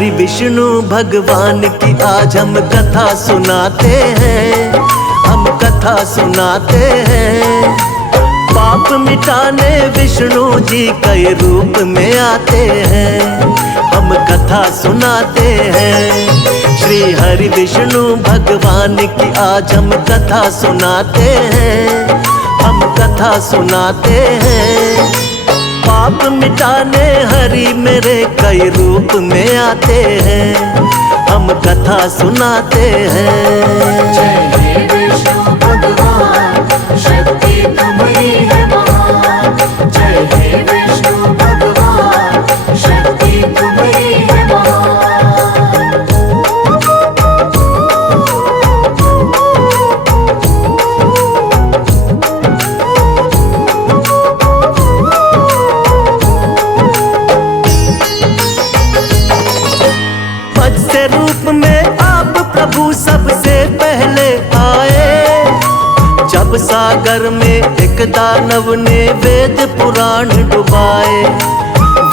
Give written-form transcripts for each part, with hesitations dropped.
हरि विष्णु भगवान की आज हम कथा सुनाते हैं, हम कथा सुनाते हैं। पाप मिटाने विष्णु जी कई रूप में आते हैं, हम कथा सुनाते हैं। श्री हरि विष्णु भगवान की आज हम कथा सुनाते हैं, हम कथा सुनाते हैं। पाप मिटाने हरि मेरे कई रूप में आते हैं, हम कथा सुनाते हैं। जय हे विष्णु भगवान, शक्ति तुम्हारी है महान। जय हे विष्णु भगवान, शक्ति तुम्हारी है महान। मत्स्य रूप में आप प्रभु सबसे पहले आए, जब सागर में एक दानव ने वेद पुराण डुबाए।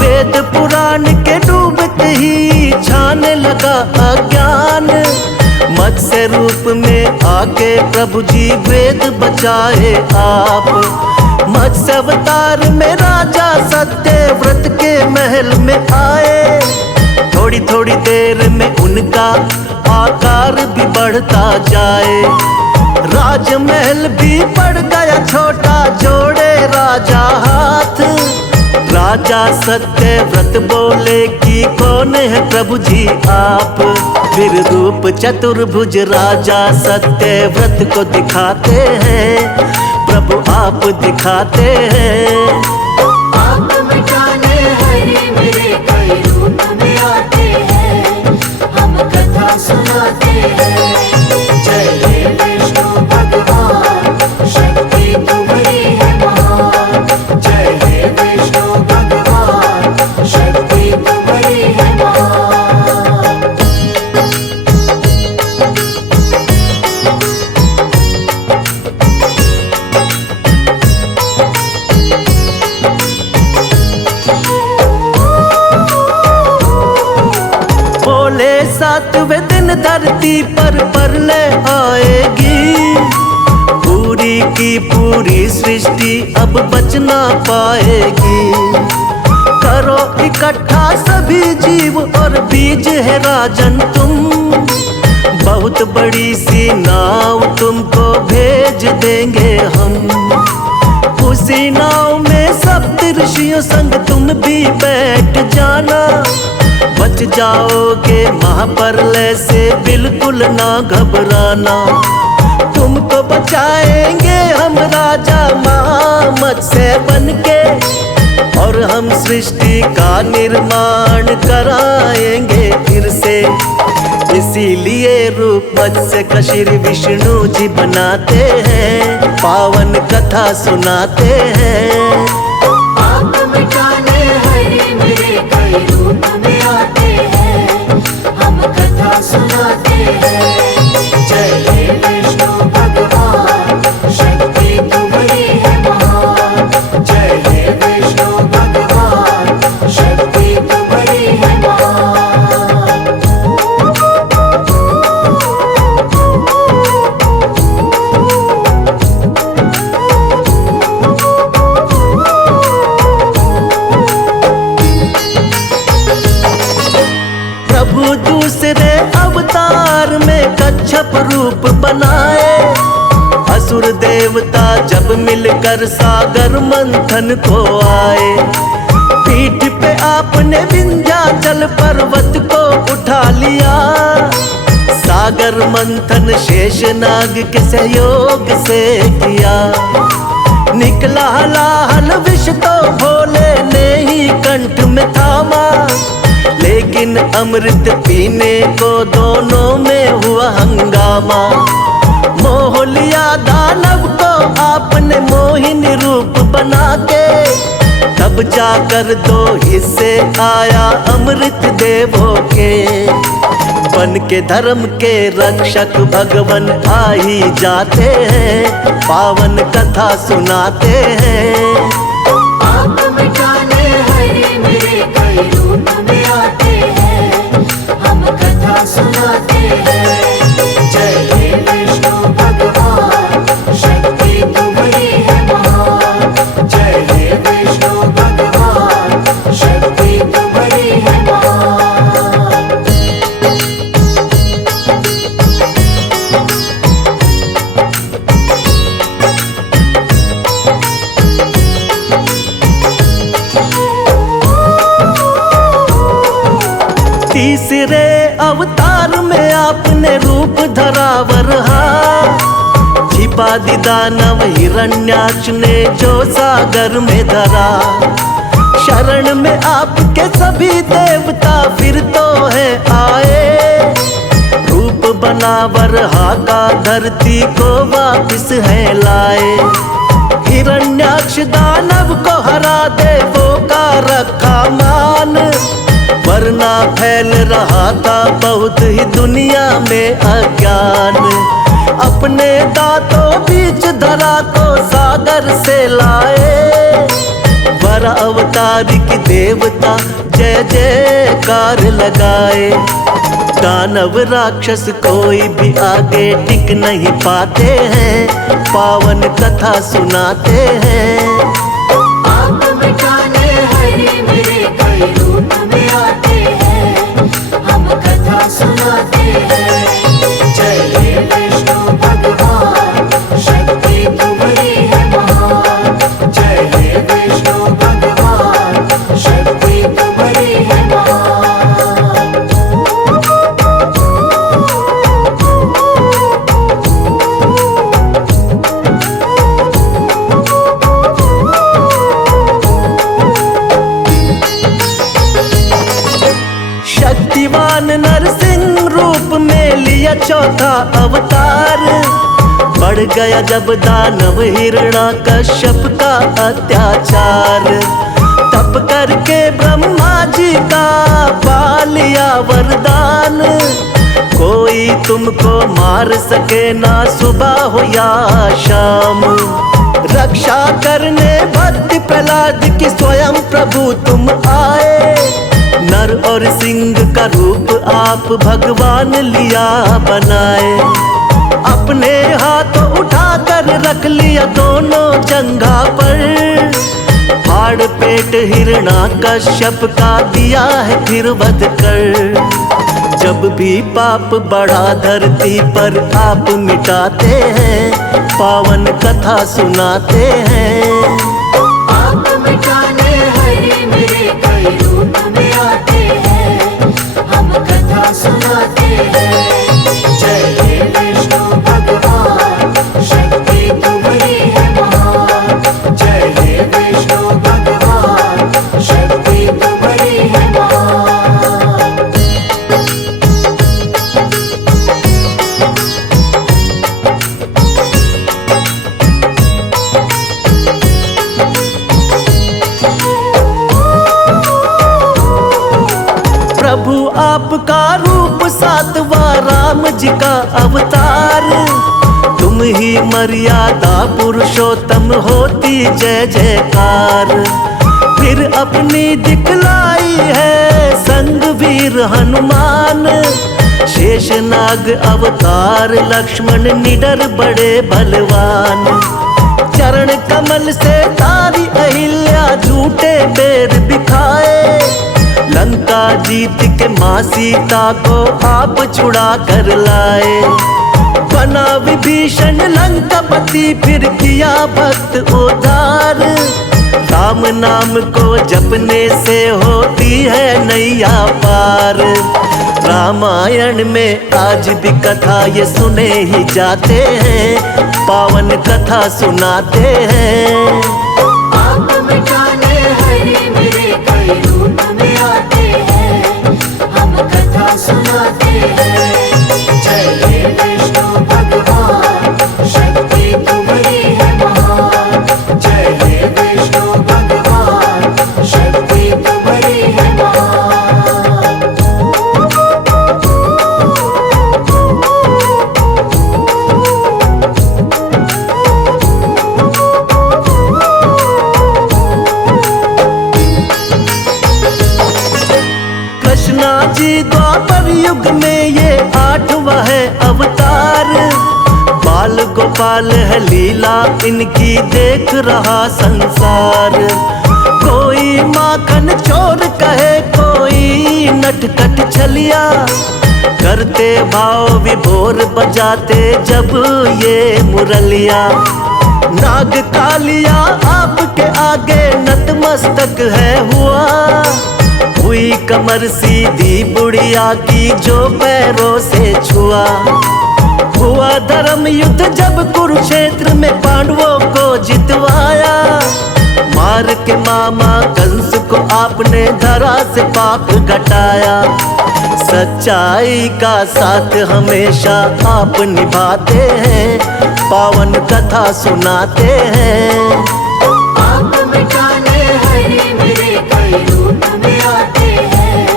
वेद पुराण के डूबते ही छाने लगा अज्ञान, मत्स्य रूप में आके प्रभु जी वेद बचाए आप। मत्स्य अवतार में राजा सत्यव्रत के महल में आए, थोड़ी थोड़ी देर में उनका आकार भी बढ़ता जाए। राजमहल भी पड़ गया छोटा, जोड़े राजा हाथ। राजा सत्यव्रत बोले कि कौन है प्रभु जी आप। फिर रूप चतुर्भुज राजा सत्यव्रत को दिखाते हैं, प्रभु आप दिखाते हैं। पाप मिटाने हरि मेरे कई रूप में आते हैं, हम कथा सुनाते हैं। जय हे विष्णु भगवान, शक्ति तुम्हारी है महान। जय हे विष्णु भगवान, शक्ति तुम्हारी है महान। बोले सातवें दिन धरती पर प्रलय आएगी, पूरी की पूरी सृष्टि अब बच ना पाएगी। करो इकट्ठा सभी जीव और बीज है राजन तुम, बहुत बड़ी सी नाव तुमको भेज देंगे हम। उसी नाव में सप्त ऋषियों संग तुम भी बैठ जाना, बच जाओगे महाप्रलय से बिल्कुल ना घबराना। तुमको बचाएंगे हम राजा महामत्स्य बनके, और हम सृष्टि का निर्माण कराएंगे फिर से। इसीलिए रूप मत्स्य का श्री विष्णु जी बनाते हैं, पावन कथा सुनाते हैं। पाप मिटाने हरि मेरे कई रूप में आते हैं, हम कथा सुनाते हैं। जय हे विष्णु भगवान, शक्ति तुम्हारी है महान। जय हे विष्णु भगवान, शक्ति तुम्हारी है महान। प्रभु दूसरे अवतार में कच्छप रूप बनाए, असुर देवता जब मिलकर सागर मंथन को आए। पीठ पे आपने विंध्याचल पर्वत को उठा लिया, सागर मंथन शेषनाग के सहयोग से किया। निकला हलाहल विष तो भोले ने ही कंठ में थामा, लेकिन अमृत पीने को दोनों में हुआ हंगामा। मोह लिया दानव को आपने मोहिनी रूप बना के, तब जाकर दो हिस्से आया अमृत देवों के। बन के धर्म के रक्षक भगवन आ ही जाते हैं, पावन कथा सुनाते हैं। पाप मिटाने हरि मेरे कई रूप में आते हैं, तीसरे अवतार में आपने रूप धरा वरहा, छिपा दी दानव हिरण्याक्ष ने जो सागर में धरा। शरण में आपके सभी देवता फिर तो है आए, रूप बना वरहा का धरती को वापिस है लाए। हिरण्याक्ष दानव को हरा देवों का रखा मान, वरना फैल रहा था बहुत ही दुनिया में अज्ञान। अपने दांतों बीच धरा को सागर से लाए, वर अवतारिक देवता जय जयकार लगाए। दानव राक्षस कोई भी आगे टिक नहीं पाते हैं, पावन कथा सुनाते हैं। आप मिटाने हरे मेरे कई रूप में आते हैं, हम कथा सुनाते हैं। जय हे विष्णु भगवान, शक्ति तुम्हारी है महान। जय हे विष्णु भगवान, शक्ति तुम्हारी है महान। शक्तिवान नरसिंह रूप में लिया चौथा अवतार, बढ़ गया जब दानव हिरण्याकश्यप का अत्याचार। तप करके ब्रह्मा जी का पा लिया वरदान, कोई तुमको मार सके ना सुबह हो या शाम। रक्षा करने भक्त प्रहलाद की स्वयं प्रभु तुम आए, नर और सिंह का रूप आप भगवान लिया बनाए। अपने हाथों उठाकर रख लिया दोनों जंघा पर, फाड़ पेट हिरण्याकश्यप का दिया है फिर वध कर। जब भी पाप बढ़ा धरती पर आप मिटाते हैं, पावन कथा सुनाते हैं। आप मिटाने हरे मेरे कई रूप में आते हैं, हम कथा सुनाते हैं। जय हे विष्णु भगवान, शक्ति तुम्हारी है महान। जय हे विष्णु भगवान, शक्ति तुम्हारी है महान। प्रभु आपका रूप सातवां राम जी का अवतार, तुम ही मर्यादा पुरुषोत्तम होती जय जयकार। फिर अपनी दिखलाई है संग वीर हनुमान, शेषनाग अवतार लक्ष्मण निडर बड़े बलवान। चरण कमल से तारी अहिल्या झूठे बेर बिखाए, लंका जीत के माँ सीता को आप छुड़ा कर लाए। बना विभीषण लंकापति फिर किया भक्त उद्धार, राम नाम को जपने से होती है नैया पार। रामायण में आज भी कथा ये सुने ही जाते हैं, पावन कथा सुनाते हैं। आप मिटाने हरे मेरे कई रूप में आते हैं, हम कथा सुनाते हैं। जय हे विष्णु भगवान, शक्ति तुम्हारी है महान। जय हे विष्णु भगवान, शक्ति तुम्हारी है महान। कृष्णा जी द्वापर युग में ये आठवां है अवतार, बाल गोपाल है लीला इनकी देख रहा संसार। कोई माखन चोर कहे कोई नटखट छलिया, करते भाव विभोर बजाते जब ये मुरलिया। नाग कालिया आपके आगे नतमस्तक है हुआ, हुई कमर सीधी बुढ़िया की जो पैरों से छुआ। हुआ धर्म युद्ध जब कुरुक्षेत्र में पांडवों को जितवाया। मार के मामा कंस को आपने धरा से पाप घटाया। सच्चाई का साथ हमेशा आप निभाते हैं, पावन कथा सुनाते हैं। आप मिटाने हरे मेरे कई रूप में आते हैं,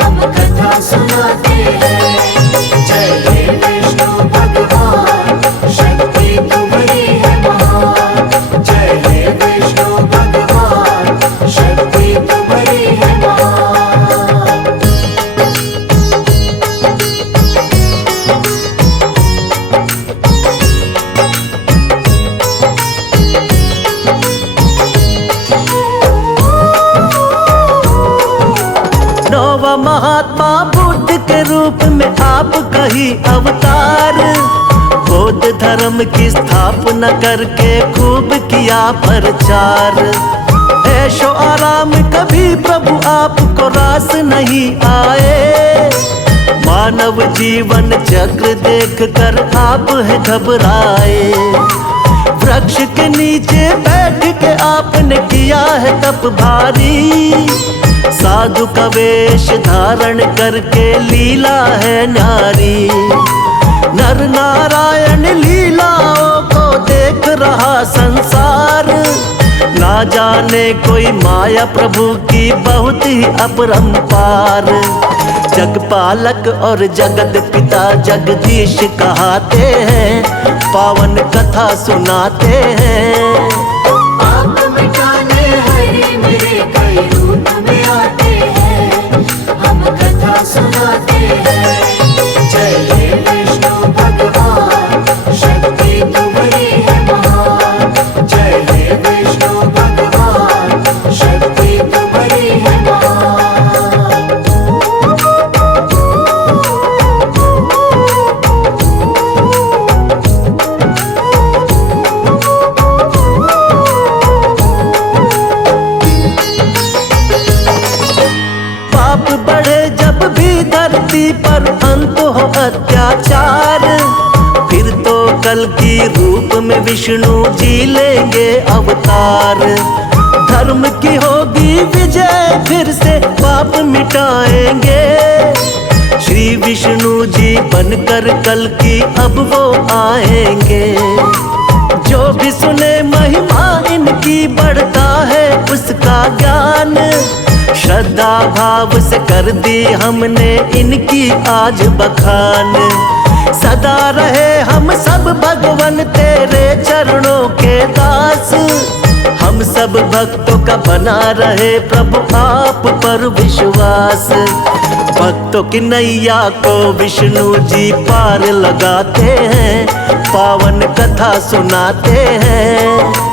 हम कथा सुनाते हैं। जय हे विष्णु भगवान, शक्ति तुम्हारी है महान। जय हे विष्णु भगवान, शक्ति तुम्हारी है महान। नौवा महात्मा बुद्ध के रूप में आप कही अवतार। बौद्ध धर्म की स्थापना करके खूब किया प्रचार। ऐशो आराम कभी प्रभु आपको रास नहीं आए। मानव जीवन चक्र देख कर आप है घबराए। वृक्ष के नीचे बैठ के आपने किया है तप भारी। साधु का वेश धारण करके लीला है न्यारी। नर नारायण लीलाओं को देख रहा संसार। ना जाने कोई माया प्रभु की बहुत ही अपरंपार। जगपालक और जगत पिता जगदीश कहाते हैं, पावन कथा सुनाते हैं। आप मिटाने हरे मेरे कई रूप में आते हैं, हम कथा सुनाते हैं। जय हे विष्णु भगवान, शक्ति तुम्हारी है महान। जय हे विष्णु भगवान, शक्ति तुम्हारी है महान। पाप बढ़े जब भी धरती पर अंत हो अत्याचार। फिर तो कल की रूप में विष्णु जी लेंगे अवतार। धर्म की होगी विजय, फिर से पाप मिटाएंगे। श्री विष्णु जी बनकर कल की अब वो आएंगे। जो भी सुने महिमा इनकी बढ़ता है उसका ज्ञान। श्रद्धा भाव से कर दी हमने इनकी आज बखान। सदा रहे हम सब भगवन तेरे चरणों के दास। हम सब भक्तों का बना रहे प्रभु आप पर विश्वास। भक्तों की नैया को विष्णु जी पार लगाते हैं, पावन कथा सुनाते हैं।